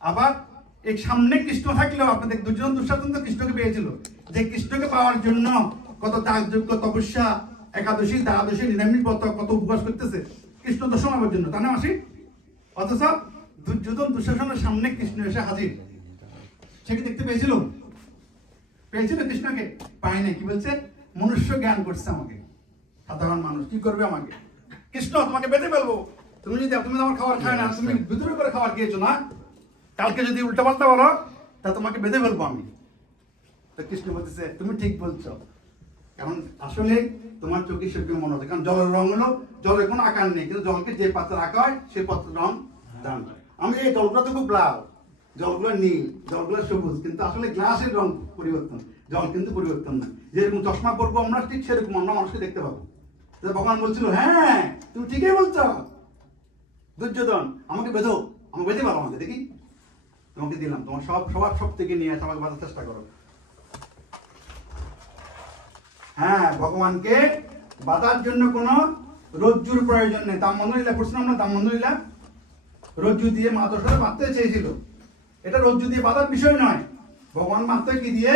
আবার এই সামনে কৃষ্ণ থাকলেও আপনাদের দুর্যোধন দুঃশাসন তো কৃষ্ণকে পেয়েছিল, যে কৃষ্ণকে পাওয়ার জন্য কত ত্যাগযোগ্য তপস্যা, একাদশী দ্বাদশী নিরামিষ ব্রত কত উপবাস করতেছে কৃষ্ণ দর্শন হওয়ার জন্য, তাই না মাসি? অথচ দুর্যোধন দুঃশাসনের সামনে কৃষ্ণ এসে হাজির, সে কি দেখতে পেয়েছিল? পেয়েছিল কৃষ্ণকে? পায় নাই। কি বলছে? মনুষ্য জ্ঞান করছে আমাকে, সাধারণ মানুষ কি করবে আমাকে? কৃষ্ণ তোমাকে বেঁধে ফেলবো, তুমি যদি তুমি আমার খাবার খায় না, তুমি ভিতরে করে খাবার খেয়েছো না, কালকে যদি উল্টা পাল্টা বলো তা তোমাকে বেঁধে ফেলবো আমি। তো কৃষ্ণ বলতেছে তুমি ঠিক বলছো, কারণ আসলে তোমার চোখে সেরকম মনে হচ্ছে, কারণ জলের রং হলো, জলের কোনো আকার নেই, কিন্তু জলকে যে পাত্রে রাখা হয় সেই পাত্রের রং দান হয়। আমি এই জলগুলো তো খুব লাল, জলগুলো নীল, জলগুলো সবুজ, কিন্তু আসলে গ্লাসের রং পরিবর্তন, জল কিন্তু পরিবর্তন না। যেরকম চশমা পরবো আমরা, ঠিক সেরকম আমরা মানুষকে দেখতে পাবো। ভগবান বলছিল হ্যাঁ তুমি ঠিকই বলছো দুর্যোধন, আমাকে বেঁধো, আমাকে বেঁধে পারো, আমাকে দেখি, তোমাকে দিলাম, তোমার সবার সব থেকে নিয়ে আসে আমাকে বাঁধার চেষ্টা করো। হ্যাঁ, ভগবানকে বাঁধার জন্য কোনো রজ্জুর প্রয়োজন নেই। দামোদরলীলা পড়ছিলাম না, দামোদরলীলা রজ্জু দিয়ে মা দশরথ মারতে চেয়েছিল, এটা রজ্জু দিয়ে বাঁধার বিষয় নয়, ভগবান মারতে কি দিয়ে?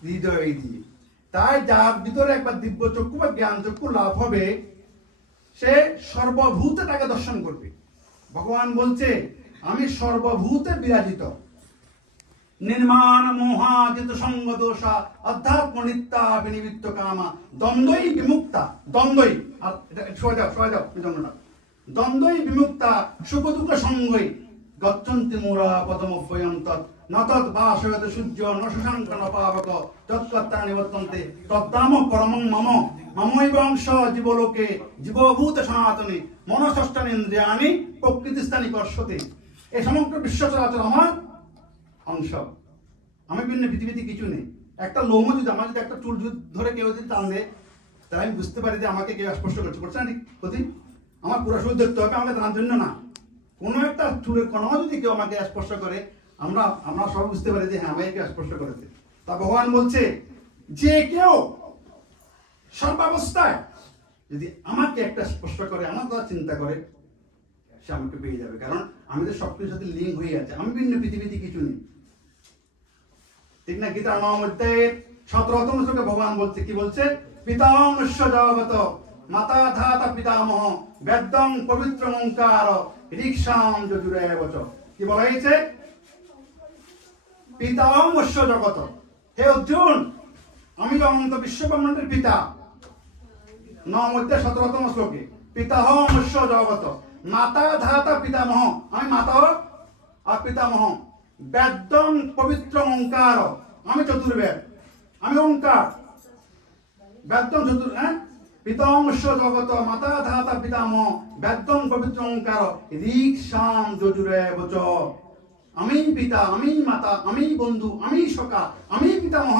হৃদয় দিয়ে। তাই যার ভিতরে একবার দিব্য চক্ষু বা জ্ঞান চক্ষু লাভ হবে, সে সর্বভূতে তাকে দর্শন করবে। ভগবান বলছে আমি সর্বভূতে বিরাজিত, নির্মাণ মোহাজিত সঙ্গ দোষা অধ্যাত্ম নিত্যা বিনিবৃত্ত কামা দ্বন্দ্বই বিমুক্তা, দ্বন্দ্বই, আর এটা সবাই দাও এই জন্যটা, দ্বন্দ্বই বিমুক্তা সুখ দুঃখ সঙ্গই গচ্ছন্তি মোরা পদমভ্যয়ং তৎ নতৎ বাসয়ত সূর্য ন শশাঙ্ক ন পাবক তৎকর্তা নিবর্তন্তে তদ্ধাম পরমং মম মমৈবাংশ জীবলোকে জীবভূত সনাতনে মনষষ্ঠানেন্দ্রিয়াণি প্রকৃতিস্থানি কর্ষতে। এই সমগ্র বিশ্ব চরাচর আমার অংশ, আমি ভিন্ন পৃথিবীতে কিছু নেই। একটা লোমও যদি আমার যদি একটা চুল ধরে কেউ যদি টান দেয়, তাহলে আমি বুঝতে পারি যে আমাকে কেউ স্পর্শ করছে না, ঠিক প্রতি আমার পুরো শরীর দেখতে হবে, আমাকে তার জন্য না, কোনো একটা চুলের কণা যদি কেউ আমাকে স্পর্শ করে, আমরা সব বুঝতে পারি যে হ্যাঁ আমাকে কেউ স্পর্শ করেছে। তা ভগবান বলছে যে কেউ সর্বাবস্থায় যদি আমাকে একটা স্পর্শ করে, আমার কথা চিন্তা করে, সে আমাকে পেয়ে যাবে, কারণ আমি তো সবকিছুর সাথে লিঙ্ক হয়ে আছে, আমি ভিন্ন পৃথিবীতে কিছু নেই, ঠিক না? গীতার 9 অধ্যায়ের 17তম শ্লোকে ভগবান বলছে, কি বলছে? পিতামস্য জগত মাতা ধাতা পিতামহ বেদং পবিত্র ওঙ্কার ঋক্ষাম যজুরেবচ। কি বলা হয়েছে? পিতামস্য জগত, হে অর্জুন আমি অনন্ত বিশ্বব্রহ্মাণ্ডের পিতা। 9 অধ্যায় 17তম শ্লোকে পিতামস্য জগত মাতা ধাতা পিতামহ, আমি মাতা আর পিতামহ, বেদং পবিত্র ওঙ্কার, আমি চতুর্বেদ, আমি ওঙ্কার, বেদং পিতামস্য জগত মাতা ধাতা পিতামহ বেদং পবিত্র ওঙ্কার ঋক্ষাম যজুরেবচ। আমি পিতা, আমি মাতা, আমি বন্ধু, আমি সখা, আমি পিতামহ,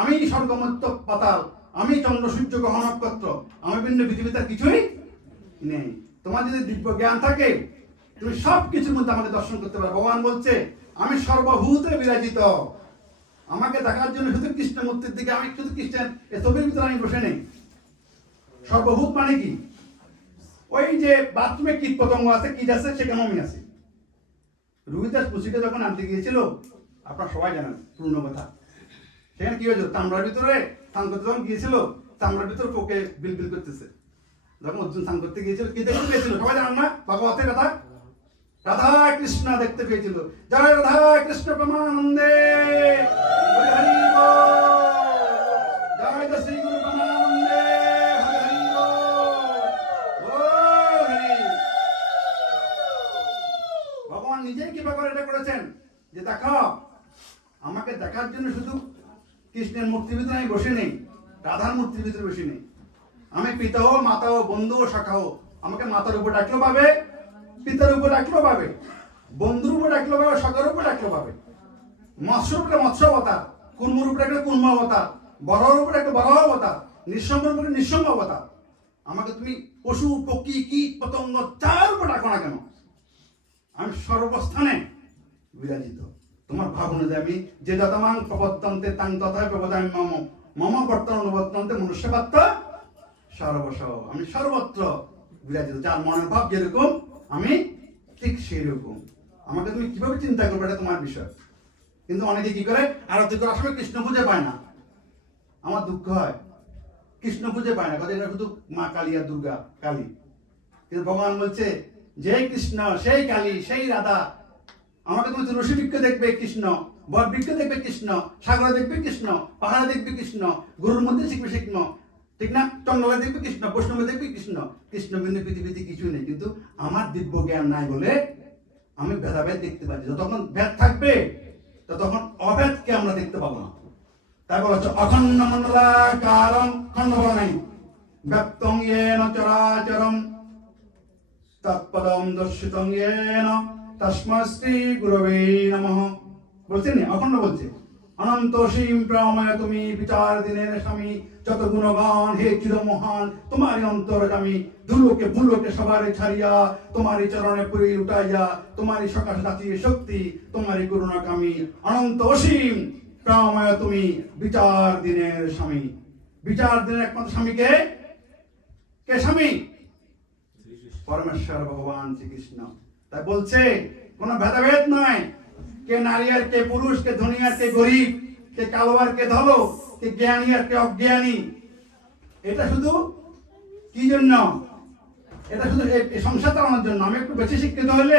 আমি স্বর্গমর্ত্য পাতাল, আমি চন্দ্র সূর্য গ্রহ নক্ষত্র, আমি ভিন্ন পৃথিবীতে কিছুই নেই। তোমার যদি দিব্য জ্ঞান থাকে তুমি সব কিছুর মধ্যে আমাকে দর্শন করতে পারো। ভগবান বলছে আমি সর্বভূতে বিরাজিত, আমাকে দেখার জন্য শুধু কৃষ্ণ মূর্তির দিকে, আমি শুধু কৃষ্ণের এই ছবির ভিতরে আমি বসে নেই। সর্বভূত মানে কি? ওই যে বাথরুমে কীট পতঙ্গ আছে, কীট আছে, সেখানে আমি আছি। রুহিদাস পুষিটা যখন আনতে গিয়েছিল, আপনারা সবাই জানেন পুরনো কথা, সেখানে কি হয়েছিল? তামরার ভিতরে স্নান করতে যখন গিয়েছিল, তামরার ভিতরে পোকে বিলবিল করতেছে। যখন অর্জুন স্নান করতে গিয়েছিল, কি দেখতে পেয়েছিল সবাই জানেন না? ভাগবতের কথা, রাধা কৃষ্ণ দেখতে পেয়েছিল। জয় রাধা কৃষ্ণ প্রেমানন্দে, জয় শ্রী গুরু প্রেমানন্দে, ভগবান নিজেই কৃপা করে এটা করেছেন যে দেখো আমাকে দেখার জন্য শুধু কৃষ্ণের মূর্তির ভিতরে আমি বসে নেই, রাধার মূর্তির ভিতরে বসে নেই, আমি পিতা হো, মাতা হো, বন্ধু হো, সখা হো। আমাকে মাতার উপর ডাকলেও পাবে, পিতার উপর ডাকলেও পাবে, বন্ধুর উপর ডাকলেও পাবে, সখার উপর ডাকলেও পাবে, মৎস্যর উপরে মৎস্য অবতার, কুর্মর উপরে একটা কুর্ম অবতার, বড়র উপরে একটা বড় অবতার, নিঃসঙ্গের উপরে নিঃসঙ্গ অবতার। আমাকে তুমি পশু পক্ষী কীট পতঙ্গ যার উপর ডাকো না কেন, আমি সর্বস্থানে বিরাজিত। তোমার ভাব অনুযায়ী আমি যে যতমাং প্রবর্তন্তে তাং তথায় প্রবদামি মম মম বর্তমান অনুবর্তন্তে মনুষ্যপাত্র সর্বস্ব, আমি সর্বত্র বিরাজিত। যার মনের ভাব যেরকম আমি ঠিক সেই রকম। আমাকে তুমি কিভাবে চিন্তা করবে এটা তোমার বিষয়। কিন্তু অনেকে কি করে, আরতি করার সময় কৃষ্ণ খুঁজে পায় না। আমার দুঃখ হয়, কৃষ্ণ খুঁজে পায় না, কথা শুধু মা কালী আর দুর্গা কালী। কিন্তু ভগবান বলছে যে কৃষ্ণ সেই কালী সেই রাধা। আমাকে তুমি রশি বৃক্ষ দেখবে কৃষ্ণ, বট বৃক্ষ দেখবে কৃষ্ণ, সাগরে দেখবে কৃষ্ণ, পাহাড়ে দেখবে কৃষ্ণ, গরুর মধ্যে শিখবে কৃষ্ণ, ঠিক না? চন্ডালে দেখবে কৃষ্ণ, বৈষ্ণবে দেখবে কৃষ্ণ। কৃষ্ণ বিন্দু পৃথিবীতে কিছুই নেই। কিন্তু আমার দিব্য জ্ঞান নাই বলে আমি ভেদাভেদ দেখতে পাচ্ছি। যতক্ষণ ভেদ থাকবে ততক্ষণ অভেদকে আমরা দেখতে পাবো না। তাই বলা হচ্ছে অখণ্ড মণ্ডলাকারং, খণ্ড বলা নাই, ব্যক্তং येन চরাচরম তৎপদম দর্শিতং येन তস্মৈ শ্রী গুরবে নমঃ। বলছেন না, অখণ্ড বলছে। অনন্ত সীম প্রাময় তুমি বিচার দিনের স্বামী, যত গুণগান হে চির মহান তোমারই অন্তর্গামী। দুলোকে ভুলোকে সবারে ছাড়িয়া তোমারই চরণে পুরি উঠাইয়া, তোমারই সকাশ দাঁচিয়ে শক্তি তোমারই করুণাকামী। অনন্ত অসীম প্রাময় তুমি বিচার দিনের স্বামী। বিচার দিনের একমাত্র স্বামীকে, কে স্বামী? পরমেশ্বর ভগবান শ্রীকৃষ্ণ। তাই বলছে কোন ভেদাভেদ নয়, কে নারী আর কে পুরুষ, কে ধনী আর কে গরিব, কে কালো আর কে ধলো, কে জ্ঞানী আর কে অজ্ঞানী। এটা শুধু কি জন্য? এটা শুধু এই সংসার চালানোর জন্য। আমি একটু বেশি শিক্ষিত হলে,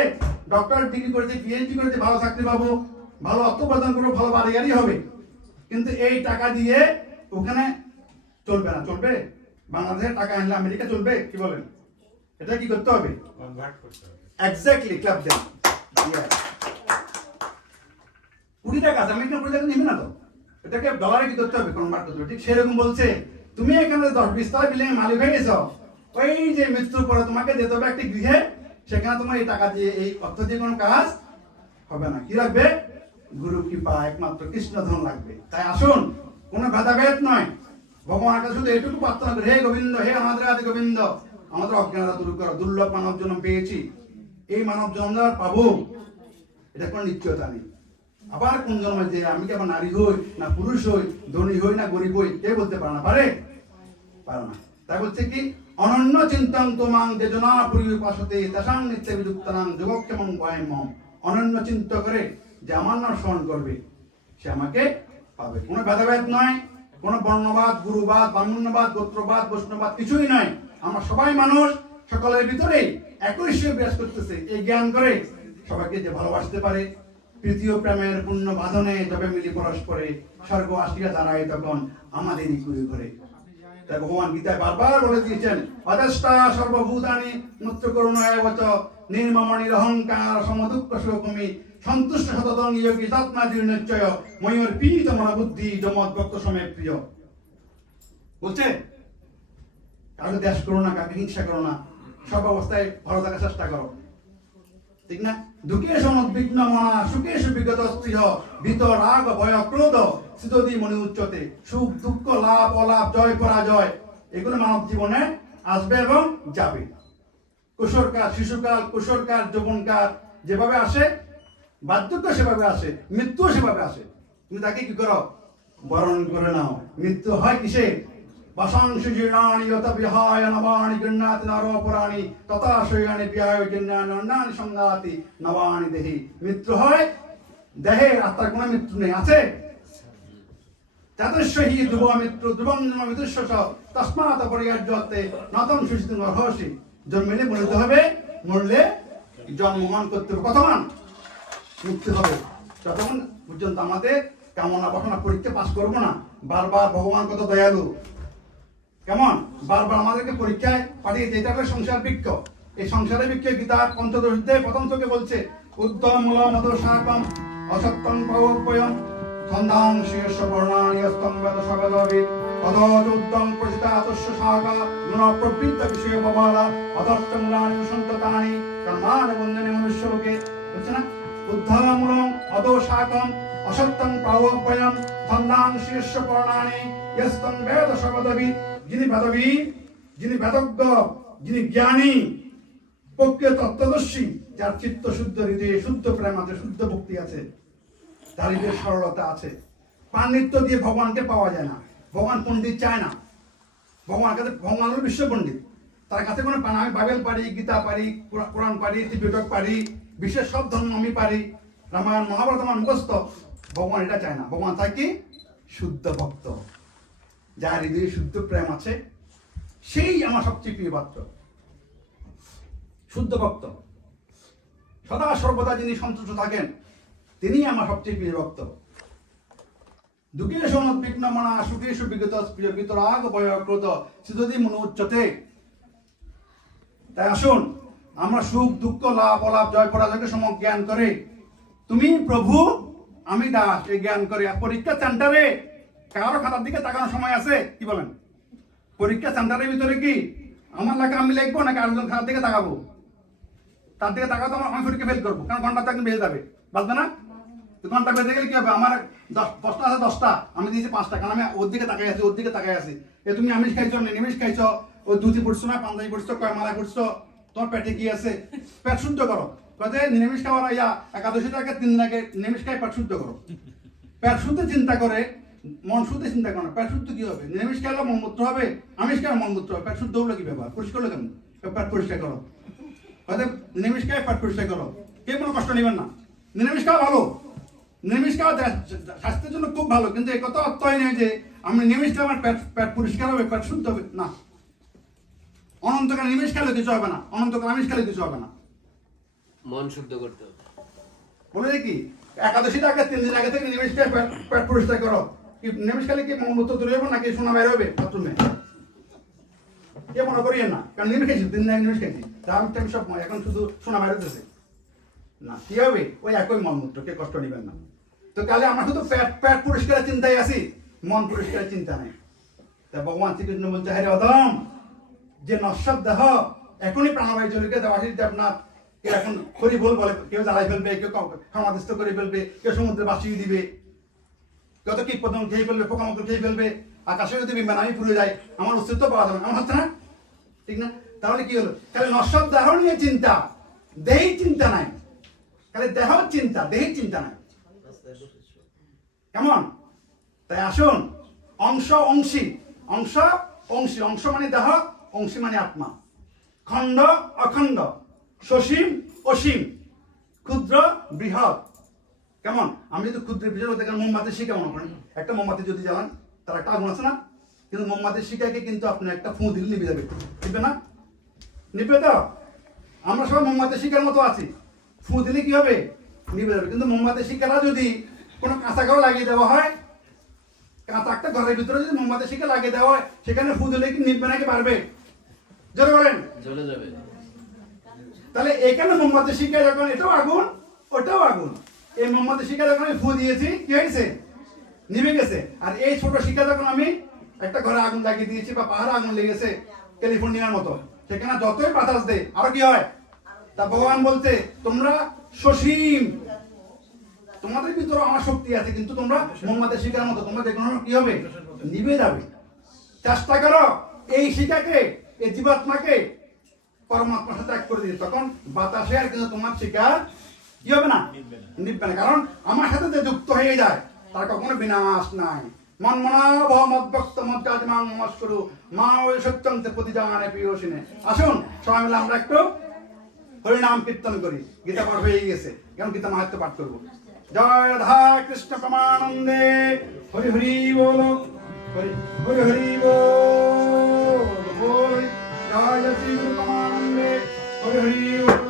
ডক্টর ডিগ্রি করেছি, পিএইচডি করেছি, ভালো চাকরি পাবো, ভালো অর্থ উপার্জন করবো, ভালো বাড়ি গাড়ি হবে। কিন্তু এই টাকা দিয়ে ওখানে চলবে না। চলবে? বাংলাদেশের টাকা আনলে আমেরিকা চলবে? কি বলেন? এটা কি করতে হবে? এক্স্যাক্টলি, ক্লাব দেন। কোটি টাকা আছে, আমেরিকা কোটি টাকা নেবে না তো, এটাকে ডলারে কি করতে হবে? কনভার্ট করতে হবে। ঠিক সেরকম বলছে তুমি এখানে 10-20 তলা বিল্ডিং মালিক হয়ে গেছো, ওই যে মৃত্যুর পরে তোমাকে যেতে হবে একটি গৃহে, সেখানে তোমার এই টাকা দিয়ে, এই অর্থ দিয়ে কোনো কাজ হবে না। কি লাগবে? গুরু কৃপা, একমাত্র কৃষ্ণ ধন লাগবে। তাই আসুন, কোনো ভেদাভেদ নয়, ভগবানের কাছে শুধু এটুকু প্রার্থনা করি, হে গোবিন্দ, হে আমাদের আদি গোবিন্দ, আমাদের অজ্ঞানতা দূর করো। দুর্লভ মানব জন্ম পেয়েছি, এই মানব জন্ম পাবো, এটা কোনো নিশ্চয়তা নেই। আবার কোন জন্মে যে আমি কি আবার নারী হই না পুরুষ হই, ধনী হই না গরিব হই, কে বলতে পারে না? পারে না। তাই বলছে কি, অনন্য চিন্তন তোমাং যোজনা পুরী উপাসতে তেষাং নিত্য বিদুক্তানাং যোগক্ষেমং ভয়মম। অনন্য চিন্তা করে যে আমার নাম স্মরণ করবে, সে আমাকে পাবে। কোনো ভেদাভেদ নয়, কোনো বর্ণবাদ, গুরুবাদ, ব্রাহ্মণ্যবাদ, গোত্রবাদ, বৈষ্ণববাদ কিছুই নয়। আমরা সবাই মানুষ, সকলের ভিতরে একই শিব বিরাজ করতেছে। এই জ্ঞান করে সবাইকে যে ভালোবাসতে পারে, তৃতীয় প্রেমের পুণ্য বাঁধনে যবে মিলি পরস্পরে, স্বর্গ আসিয়া দাঁড়ায় তখন আমাদেরই কুড়ি ঘরে। তাই ভগবান গীতায় বারবার বলে দিয়েছেন, অদষ্টা সর্বভূতানি মুত্র করুণায় বচ নির্মম নিরহংকার সমদুঃখ শোকমি সন্তুষ্ট শততং যোগী তৎনা জীর্ণোচ্চয় ময়ূর পীত মন বুদ্ধি যমদ ভক্ত সময় প্রিয়। বলছে কাউকে দেশ করো না, কাউকে হিংসা করো না, সব অবস্থায় ভালো থাকার চেষ্টা করো, ঠিক না? দুঃখে সমুদ্বিগ্ন মনা সুখে সুবিগত স্ত্রীহ ভীত রাগ ভয় ক্রোধ সিদ্ধি মনে উচ্চতে। সুখ দুঃখ লাভ অলাভ জয় পরাজয় এগুলো মানব জীবনে আসবে এবং যাবে। কৈশোরকাল, শিশুকাল, কৈশোরকাল, যৌবনকাল যেভাবে আসে, বার্ধক্য সেভাবে আসে, মৃত্যু সেভাবে আসে। তুমি তাকে কি করো? বরণ করে নাও। মৃত্যু হয় কিসে? বাসাংশু জীর্ণানি যত বিহায় নবানি গৃহ্ণাতি নরপরাণি তথা শয়্যানি বিহায় জীর্ণানি অন্যানি সংঘাতি নবানি দেহি। মৃত্যু হয় দেহে, আত্মার কোনো মৃত্যু নেই। আছে? চাতুর্য হি ধ্রুব মৃত্যু ধ্রুবং জন্ম মৃত্যুস্য তস্মাৎ পরিহার্যতে নতম সুস্থিত রহস্যি। জন্মেলে মরিতে হবে, মরলে জন্মগ্রহণ করতে হবে। কতক্ষণ মৃত্যু হবে, ততক্ষণ পর্যন্ত আমাদের কামনা বাসনা পরীক্ষা পাস করবো না। বারবার ভগবান কত দয়ালু, কেমন বারবার আমাদেরকে পরীক্ষায় পাঠিয়ে দিতে হবে। সংসার বৃক্ষ, এই সংসারের বৃক্ষ গীতার পঞ্চদশ অধ্যায়ে প্রথম শ্লোকে বলছে, উদ্ধম মূল মত শাকম অসত্যং পয়ম ছন্দাং শীর্ষ বর্ণানি অস্তং বেদ সবেদবিদ অদত উদ্যং প্রচিতাতস্য শাখা গুণ প্রবৃত্ত বিষয় ববালা অদত্ত মূলানি সন্ততানি কর্মাণি বন্ধনে মনুষ্যলোকে। বুঝছে না? উদ্ধমূলং অদো শাকম অসত্যং পয়ম ছন্দাং শীর্ষ বর্ণানি অস্তং বেদ সবেদবিদ। যিনি বেদবিদ, যিনি বেদজ্ঞ, যিনি জ্ঞানী, প্রকৃত তত্ত্বদর্শী, যার চিত্ত শুদ্ধ, হৃদয়ে শুদ্ধ প্রেম আছে, শুদ্ধ ভক্তি আছে, তার হৃদয়ে সরলতা আছে। পাণ্ডিত্য দিয়ে ভগবানকে পাওয়া যায় না। ভগবান পণ্ডিত চায় না। ভগবানের কাছে, ভগবান হল বিশ্ব পণ্ডিত, তার কাছে কোনো আমি বাইবেল পারি, গীতা পারি, কোরআন পারি, ত্রিপিটক পারি, বিশ্বের সব ধর্ম আমি পারি, রামায়ণ মহাভারত আমার মুখস্থ। ভগবান এটা চায় না। ভগবান চায় কি? শুদ্ধ ভক্ত, যার হৃদয়ে শুদ্ধ প্রেম আছে, সেই আমার সবচেয়ে প্রিয় পাত্র। শুদ্ধ ভক্ত, সদা সর্বদা যিনি সন্তুষ্ট থাকেন, তিনি আমার সবচেয়ে প্রিয় ভক্ত। দুঃখে সমুদ্বিগ্ন মনা সুখে সুবিগত প্রিয় বিতরাগ ভয় ক্রোধ সিদ্ধি মনো উচ্চতে। তাই আসুন, আমরা সুখ দুঃখ লাভ অলাভ জয় পরাজয়কে সম জ্ঞান করে, তুমি প্রভু আমি দাস, এই জ্ঞান করে পরীক্ষা সেন্টারে কারো খাতার দিকে তাকানোর সময় আছে? কি বলেন? পরীক্ষা সেন্টারের ভিতরে কি আমার লেখা আমি লিখবো নাকি আরেকজন খাতার দিকে তাকাবো? তার দিকে তাকাও তো আমি পরীক্ষা ফেল করবো, কারণ ঘন্টা তো একদিন বেজে যাবে, বাঁচবে না? তো ঘন্টা বেজে গেলে কি হবে? আমার 10টা আছে 10টা, আমি দিয়েছি 5টা, কারণ আমি ওর দিকে তাকাই আছি, ওর দিকে তাকাই আছি। তুমি আমিষ খাইছো, নিরামিষ খাইছো, ওই ধুতি পড়ছো না পাঞ্জাবি পড়ছো, কয়মালা পড়ছো, তোমার পেটে কি আছে? পেট শুদ্ধ করো। কাজে নিরামিষ খাওয়ার ইয়া একাদশী থেকে 3 দিন আগে নিরামিষ খাই পেট শুদ্ধ করো। পেট শুদ্ধ চিন্তা করে, মন শুদ্ধ চিন্তা করে না। পেট শুদ্ধ কি হবে? নিরামিষ খেলে মলমূত্র হবে, আমিষ খেলে মলমূত্র হবে। পেট শুদ্ধ হলো কি ব্যাপার? পরিষ্কার হলো কেমন? পেট পরিষ্কার করো। অর্থাৎ নিরামিষ খাই পেট পরিষ্কার করো, কেউ কোনো কষ্ট নেবেন না। নিরামিষ খাওয়া ভালো, নিরামিষ খাওয়া স্বাস্থ্যের জন্য খুব ভালো, কিন্তু এই কথা অর্থ হয় না যে আমি নিরামিষ খেলে আমার পেট পরিষ্কার হবে, পেট শুদ্ধ হবে না। অনন্তকাল নিরামিষ খেলে কিছু হবে না, অনন্তকাল আমিষ খেলে কিছু হবে না। মন শুদ্ধ করতে হবে। বলে কি একাদশীর আগে 3 দিন আগে থেকে নিরামিষ খেয়ে পেট পরিষ্কার করো। কি নিরামিষ খেলে কি মলমূত্র তৈরি হবে নাকি সোনা বের হবে বাথরুমে? কে মনে করিয়েন না, কারণ নিরামিষ খাইছি, 3 দিন আগে নিরামিষ খাইছি, আমি সব এখন শুধু সোনা বের হতেছে না। কি হবে? ওই একই মলমূত্র, কে কষ্ট নেবেন না। তো তাহলে আমরা শুধু পেট পরিষ্কারের চিন্তায় আছি, মন পরিষ্কারের চিন্তা নেই। তা ভগবান শ্রীকৃষ্ণ বলছে, হ্যাঁ রে অদম, যে নশ্বর দেহ এখনই প্রাণবায়ু চলিকে দেবাশিস দেবনাথ কেউ এখন হরি বল বলে, কেউ জ্বালাই ফেলবে, কেউ সমাধিস্থ করে ফেলবে, কেউ সমুদ্রে বাসিয়ে দিবে, কেউ তো কীট পতঙ্গ খেয়ে ফেলবে, পোকামাকড় খেয়ে ফেলবে, আকাশে যদি বিমান আমি পুড়ে যাই, আমার অস্তিত্ব পাওয়া যাবে না। আমার হচ্ছে না? ঠিক না? তাহলে কি হলো? তাহলে নশ্বর দেহ নিয়ে চিন্তা, দেহেই চিন্তা নাই। তাহলে দেহ চিন্তা, দেহের চিন্তা নাই। কেমন? তাই আসুন, অংশ অংশী, অংশ অংশী, অংশ মানে দেহ, অংশী মানে আত্মা, খণ্ড অখণ্ড, সসীম অসীম, ক্ষুদ্র বৃহৎ। কেমন? আমি যদি ক্ষুদ্র বৃহৎ বলতে গেলে মোমবাতির শিখা মনে করেন, একটা মোমবাতি যদি জ্বালান তার একটা আগুন আছে না? কিন্তু মোমবাতির শিখাকে কিন্তু আপনার একটা ফুঁ দিলে নিভে যাবে, নিবে না? নিবে তো? আমরা সবাই মোমবাতির শিখার মতো আছি, ফুঁ দিলে কি হবে? নিভে যাবে। কিন্তু মোমবাতির শিখাটা যদি কোনো কাঁচা ঘর লাগিয়ে দেওয়া হয়, কাঁচা একটা ঘরের ভিতরে যদি মোমবাতির শিখা লাগিয়ে দেওয়া হয়, সেখানে ফুঁ দিলে কি নিভবে নাকি পারবে? জোরে বলেন। জ্বলে যাবে। তাহলে এখানে মোমবাতি শিখা যখন এটাও আগুন ওটাও আগুন, এই মোমবাতি শিখা যখন আমি ফু দিয়েছি কি হয়েছে? নিভে গেছে। আর এই ছোট শিখা যখন আমি একটা ঘরে আগুন লাগিয়ে দিয়েছি বা পাহাড়ে আগুন লেগেছে ক্যালিফোর্নিয়ার মতো, সেখানে যতই বাতাস দেয় আরো কি হয়? তা ভগবান বলতে তোমরা সসীম, তোমাদের ভিতরে আমার শক্তি আছে, কিন্তু তোমরা মোমবাতি শিখার মতো, তোমরা দেখো কি হবে? নিভে যাবে। চেষ্টা করো এই শিখাকে, এই জীবাত্মাকে পরমাত্মার সাথে এক করে দিন, তখন বাতাসে আর কিন্তু তোমার শিকার কি হবে না? নিবে না। কারণ আমার সাথে যে যুক্ত হয়ে যায় তার কখনো বিনাশ নাই। মন মনাভ মদ্ভক্ত মজ্জাজমাং নমস্কুরু মা ওই সত্যন্তে প্রতিজানে প্রিয়সিনে। আসুন সবাই মিলে আমরা একটু হরিনাম কীর্তন করি। গীতা পাঠ হয়ে গেছে, এখন গীতা মাহাত্ম্য পাঠ করবো। জয় রাধা কৃষ্ণ প্রমানন্দে, হরি হরি বল, হরি হরি হরি বল, জয় শ্রী গুরু প্রমানন্দে, হরি হরি বল।